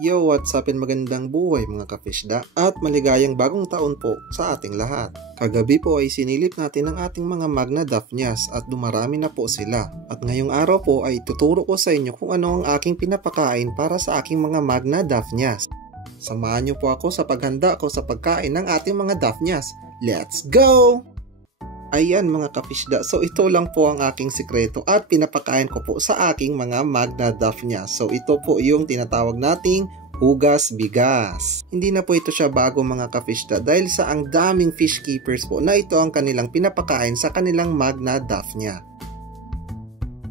Yo, what's up and magandang buhay mga kafishda at maligayang bagong taon po sa ating lahat. Kagabi po ay sinilip natin ang ating mga Magna Daphnias at dumarami na po sila. At ngayong araw po ay tuturo ko sa inyo kung ano ang aking pinapakain para sa aking mga Magna Daphnias. Samahan niyo po ako sa paghanda ko sa pagkain ng ating mga Daphnias. Let's go! Ayan mga kafishda, so ito lang po ang aking sikreto at pinapakain ko po sa aking mga Magna Daphnias. So ito po yung tinatawag nating hugas bigas. Hindi na po ito siya bago mga kafishda dahil sa ang daming fish keepers po na ito ang kanilang pinapakain sa kanilang Magna Daphnia.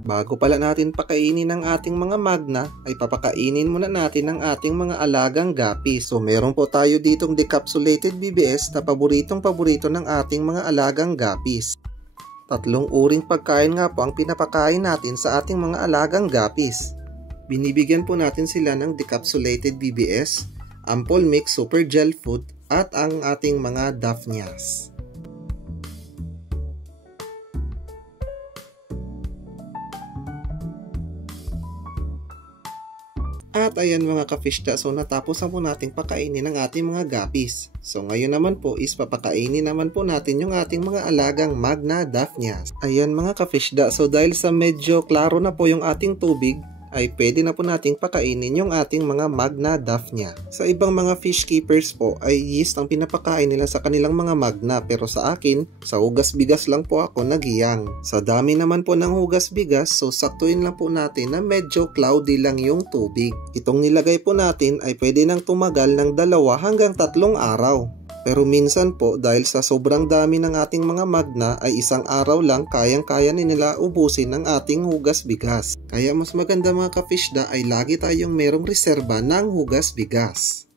Bago pala natin pakainin ang ating mga Magna, ay papakainin muna natin ang ating mga alagang gapi. So meron po tayo ditong decapsulated BBS na paboritong ng ating mga alagang gapis. Tatlong uring pagkain nga po ang pinapakain natin sa ating mga alagang gapis. Binibigyan po natin sila ng decapsulated BBS, Ample Mix Super Gel Food at ang ating mga Daphnias. At ayan mga kafishda, so natapos na po nating pakainin ang ating mga gapis. So ngayon naman po is papakainin naman po natin yung ating mga alagang Magna Daphnias. Ayan mga kafishda, so dahil sa medyo klaro na po yung ating tubig, ay pwede na po nating pakainin yung ating mga Magna Daphnia. Sa ibang mga fish keepers po ay yeast ang pinapakain nila sa kanilang mga Magna, pero sa akin, sa hugas bigas lang po ako nagiyang. Sa dami naman po ng hugas bigas, so saktuin lang po natin na medyo cloudy lang yung tubig. Itong nilagay po natin ay pwede nang tumagal ng 2 hanggang 3 araw. Pero minsan po dahil sa sobrang dami ng ating mga Magna ay 1 araw lang kayang-kaya nila ubusin ng ating hugas bigas. Kaya mas maganda mga kafishda ay lagi tayong merong reserba ng hugas bigas.